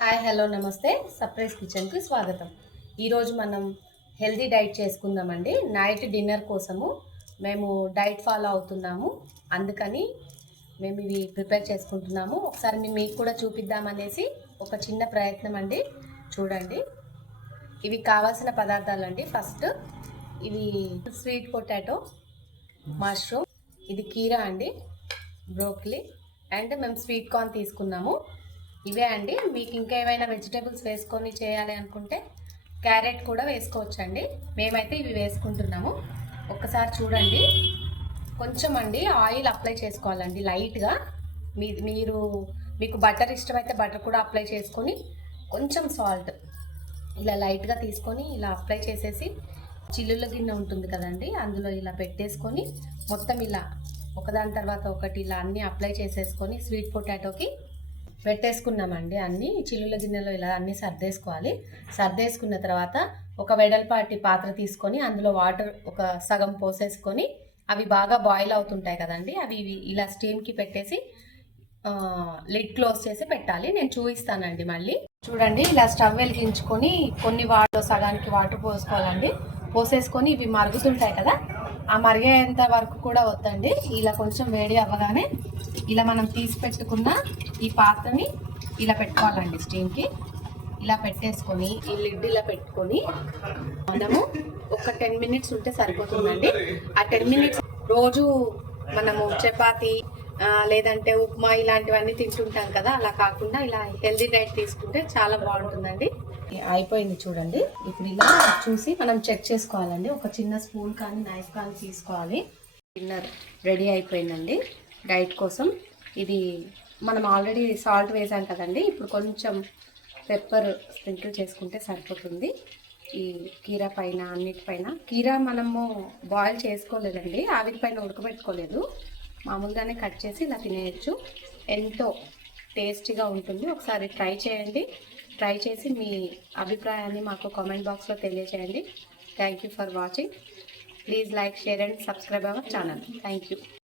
Hi hello నమస్తే surprise కిచెన్కి స్వాగతం. ఈరోజు మనం హెల్దీ డైట్ చేసుకుందామండి. నైట్ డిన్నర్ కోసము మేము డైట్ ఫాలో అవుతున్నాము, అందుకని మేము ఇవి ప్రిపేర్ చేసుకుంటున్నాము. ఒకసారి మీకు కూడా చూపిద్దామనేసి ఒక చిన్న ప్రయత్నం అండి. చూడండి, ఇవి కావాల్సిన పదార్థాలండి. ఫస్ట్ ఇవి స్వీట్ పొటాటో, మష్రూమ్, ఇది కీరా అండి, బ్రోకలీ అండ్ మేము స్వీట్ కార్న్ తీసుకున్నాము. ఇవే అండి. మీకు ఇంకా ఏమైనా వెజిటేబుల్స్ వేసుకొని చేయాలి అనుకుంటే క్యారెట్ కూడా వేసుకోవచ్చండి. మేమైతే ఇవి వేసుకుంటున్నాము. ఒక్కసారి చూడండి. కొంచెం అండి ఆయిల్ అప్లై చేసుకోవాలండి లైట్గా. మీకు బటర్ ఇష్టమైతే బటర్ కూడా అప్లై చేసుకొని, కొంచెం సాల్ట్ ఇలా లైట్గా తీసుకొని ఇలా అప్లై చేసేసి, చిల్లుల గిన్నె ఉంటుంది కదండి, అందులో ఇలా పెట్టేసుకొని మొత్తం ఇలా ఒకదాని తర్వాత ఒకటి ఇలా అన్నీ అప్లై చేసేసుకొని స్వీట్ పొటాటోకి పెట్టేసుకున్నామండి. అన్నీ చిల్లుల గిన్నెలో ఇలా అన్నీ సర్దేసుకోవాలి. సర్దేసుకున్న తర్వాత ఒక వెడల్పాటి పాత్ర తీసుకొని అందులో వాటర్ ఒక సగం పోసేసుకొని, అవి బాగా బాయిల్ అవుతుంటాయి కదండి, అవి ఇలా స్టీమ్కి పెట్టేసి లిడ్ క్లోజ్ చేసి పెట్టాలి. నేను చూపిస్తానండి. మళ్ళీ చూడండి, ఇలా స్టవ్ వెలిగించుకొని కొన్ని సగానికి వాటర్ పోసుకోవాలండి. పోసేసుకొని ఇవి మరుగుతుంటాయి కదా, ఆ మరిగేంత వరకు కూడా వద్దండి. ఇలా కొంచెం వేడి అవ్వగానే ఇలా మనం తీసి పెట్టుకున్న ఈ పాత్రని ఇలా పెట్టుకోవాలండి స్టీమ్కి. ఇలా పెట్టేసుకొని ఈ లిడ్ ఇలా పెట్టుకొని మనము ఒక 10 మినిట్స్ ఉంటే సరిపోతుందండి. ఆ 10 మినిట్స్ రోజు మనము చపాతి లేదంటే ఉప్మా ఇలాంటివన్నీ తింటుంటాం కదా, అలా కాకుండా ఇలా హెల్దీ డైట్ తీసుకుంటే చాలా బాగుంటుందండి. అయిపోయింది చూడండి. ఇప్పుడు ఇలా చూసి మనం చెక్ చేసుకోవాలండి. ఒక చిన్న స్పూన్ కానీ నైఫ్ కానీ తీసుకోవాలి. డిన్నర్ రెడీ అయిపోయిందండి డైట్ కోసం. ఇది మనం ఆల్రెడీ సాల్ట్ వేసాం కదండి, ఇప్పుడు కొంచెం పెప్పర్ స్ప్రింకిల్ చేసుకుంటే సరిపోతుంది. ఈ కీరా పైన అన్నిటిపైన, కీరా మనము బాయిల్ చేసుకోలేదండి, ఆవిరి పైన ఉడకబెట్టుకోలేదు, మామూలుగానే కట్ చేసి ఇలా తినేయచ్చు. ఎంతో టేస్టీగా ఉంటుంది. ఒకసారి ట్రై చేయండి. ట్రై చేసి మీ అభిప్రాయాన్ని మాకు కామెంట్ బాక్స్లో తెలియజేయండి. Thank you for watching. Please like, share and subscribe our channel. Thank you.